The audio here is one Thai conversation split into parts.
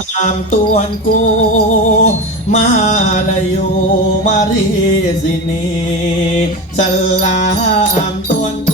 ตามตวนกูมาลายูมารีสินีสลามตวนกู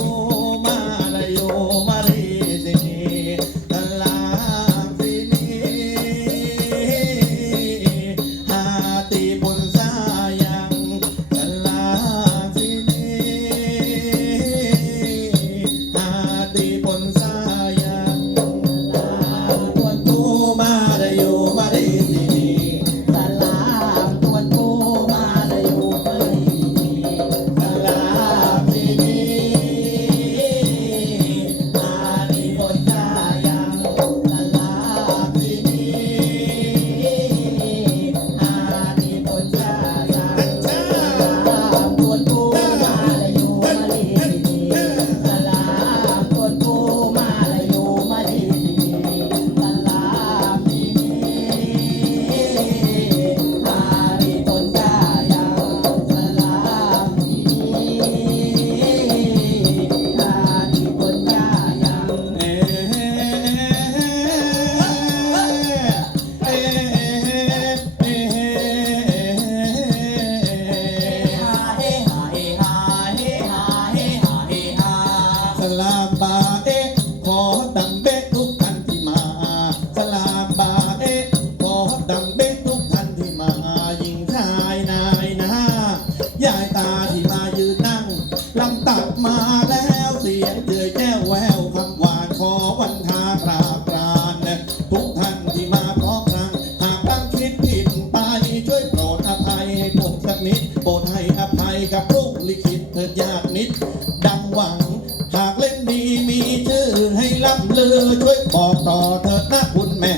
มาแล้วเสียงเจือแจ้วแววคำหวานขอวันทาปราบปรานทุกท่านที่มาพร้อมครั้งหากตั้งคิดผิดไปช่วยโปรดอภัยให้ผมสักนิด โปรดให้อภัยกับลูกลิขิตเถิดญาตินิด ดังหวัง หากเล่นดีมีชื่อให้ล่ำลือช่วยบอกต่อเถิดนะคุณแม่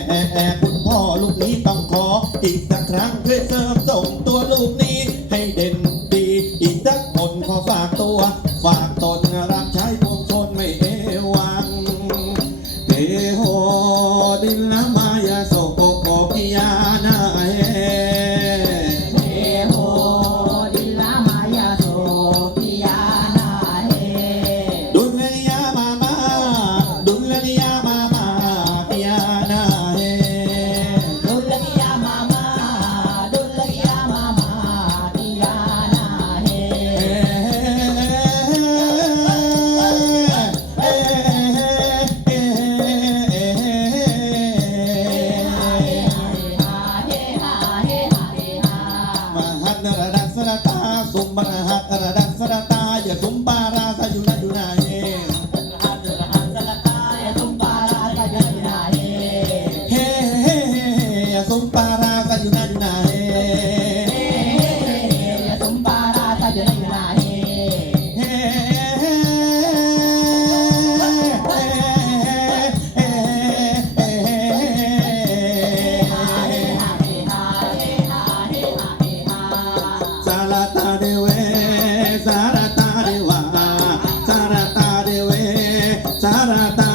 คุณพ่อลูกนี้ต้องขออีกสักครั้งช่วยเสริม มหัตระดัสระตาสุมหัตระดัสระตาอย่าสุมป barata